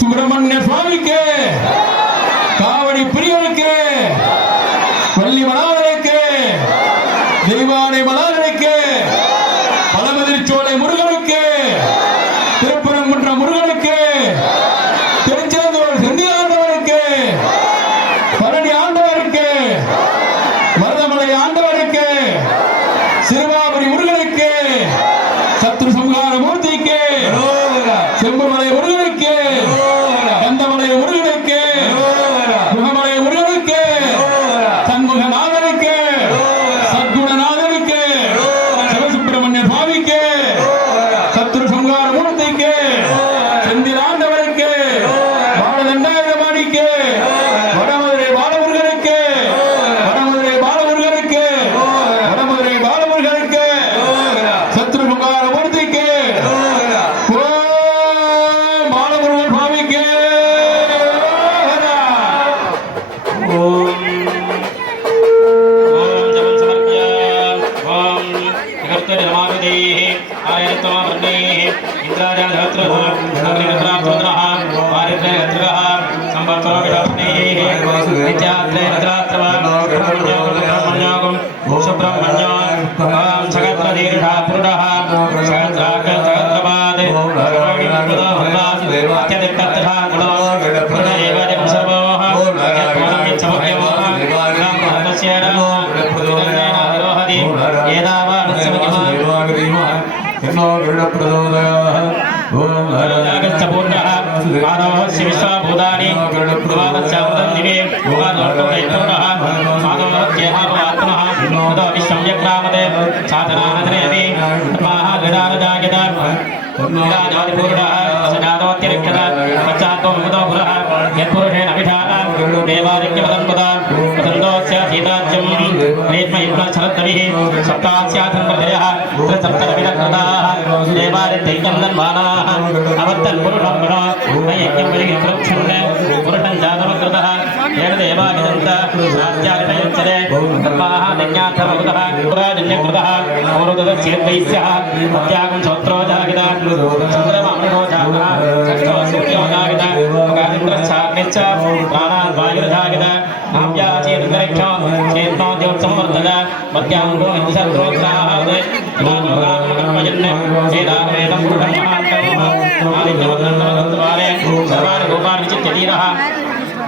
சுப்பிரமணிய சுவாமிக்கு, காவடி பிரியனுக்கு, வள்ளி மணாளனுக்கு, தெய்வானை மணாளனுக்கு, பழமுதிர்ச்சோலை முருகனுக்கு, திருப்பரங்குன்ற முருகனுக்கு, திருச்செந்தூர் செந்தில் ஆண்டவருக்கு, பழனி ஆண்டவருக்கு, மருதமலை ஆண்டவருக்கு, சிறுவாபுரி முருகனுக்கு, சத்ரு சம்ஹார மூர்த்திக்கு, செம்புமலை முருகனுக்கு, கந்தமலை முருகனுக்கு, முகமலை முருகனுக்கு, சண்முகநாதனுக்கு, சத்குணநாதனுக்கு, சிவசுப்பிரமணிய சுவாமிக்கு, சத்ரு சம்ஹார மூர்த்திக்கு, செந்தில் ஆண்டவருக்கு, பாலதண்டாயுதபாணிக்கு, வடமதுரை பாலமுருகனுக்கு, வடமதுரை பாலமுருகனுக்கு, வடமதுரை பாலமுருகனுக்கு, சத்ரு சம்ஹார மூர்த்திக்கு, பாலமுருகன் சுவாமிக்கு.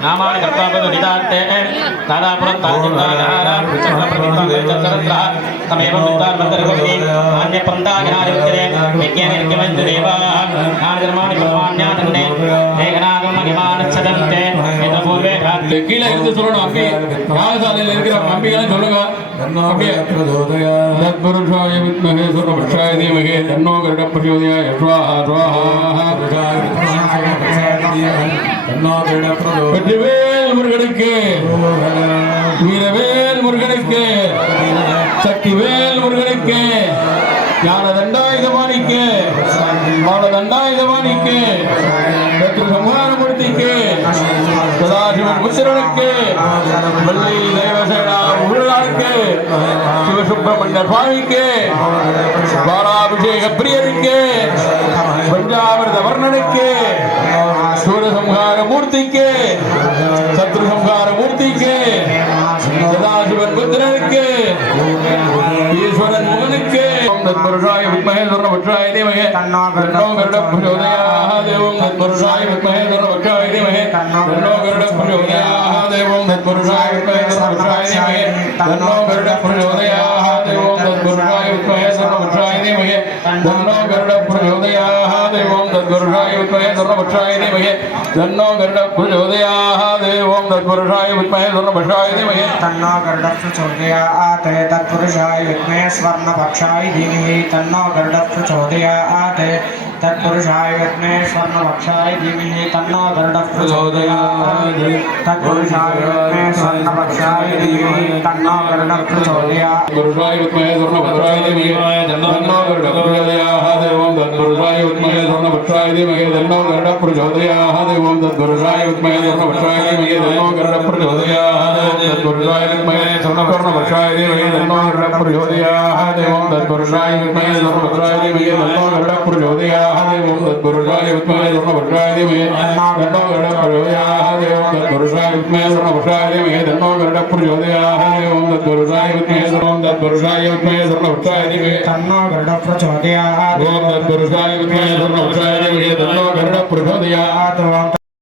नामानि कर्तापदविदान्ते दादापुरं ताजन्दायहारं चक्रप्रतिष्ठां तमेव विद्वान्मन्तर्गोहि अन्यप्रन्ताघनादित्यरे विज्ञानिर्गमन्तदेवाः नामधर्माणि ब्रह्माण्यादन्ने मेघनागं महिमानच्छदन्ते एतपूर्वे கீழ இருந்து சொல்லணும். அப்படி யாகசாலையில் இருக்கிற நம்பிகளை சொல்லுங்க. தத்புருஷாய வித்மஹே சுரபக்ஷாய தீமஹி தன்னோ கருடः பிரச்சோதயாத் ஸ்வாஹா ஸ்வாஹா. வெற்றிவேல் முருகனுக்கு, வீரவேல் முருகனுக்கு, சக்திவேல் முருகனுக்கு, ஞான தண்டாயுதபாணிக்கு, பாலதண்டாயுதபாணிக்கு, சத்ரு சம்ஹார மூர்த்திக்கு, சதாசிவன் புத்திரனுக்கு, வள்ளி தேவசேனா முருகனுக்கு, சிவசுப்பிரமணிய சுவாமிக்கு, பாலாபிஷேக பிரியனுக்கு, பஞ்சாமிர்த வர்ணனுக்கு, சூரசம்ஹார மூர்த்திக்கு, சத்ரு சம்ஹார மூர்த்திக்கு, சதாசிவன் புத்திரனுக்கு, ஈஸ்வரன் முகனுக்கு, தத்புருஷாய வித்மஹே சுவர்ணபக்ஷாய தீமஹி தன்னோ கருடः பிரச்சோதயாத். ஓம் தத்புருஷாய வித்மஹே சுவர்ணபக்ஷாய தீமஹி தன்னோ கருடः பிரச்சோதயாத். ஓம் தத்புருஷாய வித்மஹே சுவர்ணபக்ஷாய தீமஹி தன்னோ கருடः பிரச்சோதயாத். ஓம் தத்புருஷாய வித்மஹே சுவர்ணபக்ஷாய தீமஹி தன்னோ கருடः பிரச்சோதயாத். ஓம் தத்புருஷாய வித்மஹே சுவர்ணபக்ஷாய தீமஹி தன்னோ கருடः பிரச்சோதயாத். ஓம் தத்புருஷாய வித்மஹே சுவர்ணபக்ஷாய தீமஹி தன்னோ கருடः பிரச்சோதயாத். தத்புருஷாய வித்மஹே ஸ்வர்ணபக்ஷாய தீமஹி தன்னோ கருடः பிரச்சோதயாத். तत्पुरुषाय विद्महे स्वर्णवक्षाय धीमहि तन्नो गरुडः प्रचोदयात्। तत्पुरुषाय विद्महे स्वर्णवक्षाय धीमहि तन्नो गरुडः प्रचोदयात्। पुरुषाय विद्महे स्वर्णवक्षाय धीमहि तन्नो गरुडः प्रचोदयात्। ओम तत्पुरुषाय विद्महे स्वर्णवक्षाय धीमहि तन्नो गरुडः प्रचोदयात्। ओम तत्पुरुषाय विद्महे स्वर्णवक्षाय धीमहि तन्नो गरुडः प्रचोदयात्। तत्पुरुषाय विद्महे स्वर्णवक्षाय धीमहि तन्नो गरुडः प्रचोदयात्। ओम तत्पुरुषाय विद्महे स्वर्णवक्षाय धीमहि तन्नो गरुडः प्रचोदयात्। देवं तत्पुरुषाय विद्महे सर्वपुरुषाय धीमहि तन्नो गरुडः प्रचोदयात् देवं तत्पुरुषाय विद्महे सर्वपुरुषाय धीमहि तन्नो गरुडः प्रचोदयात् देवं तत्पुरुषाय विद्महे सर्वपुरुषाय धीमहि तन्नो गरुडः प्रचोदयात् ओम तत्पुरुषाय विद्महे सर्वपुरुषाय धीमहि तन्नो गरुडः प्रचोदयात्